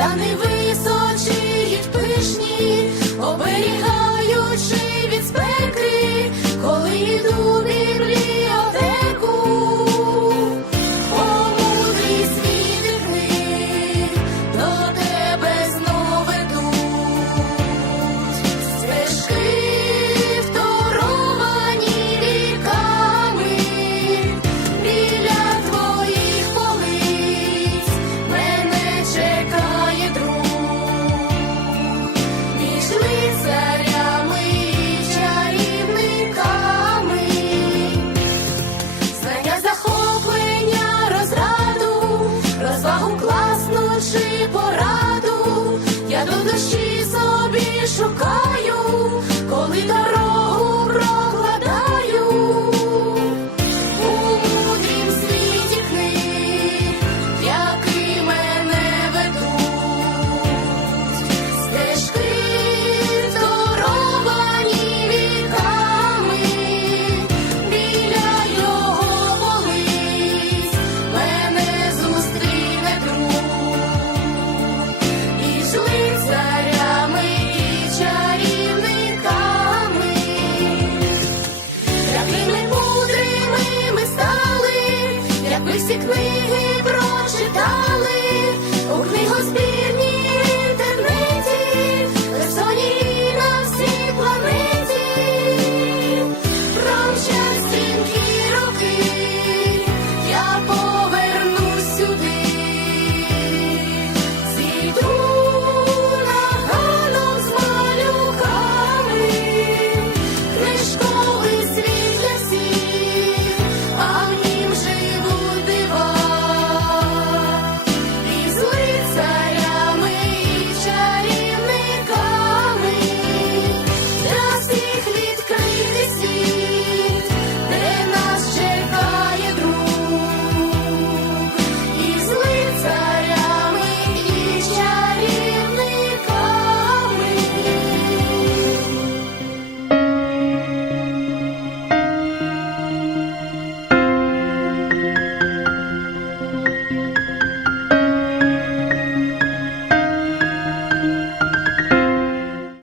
Let me. wy. шукає.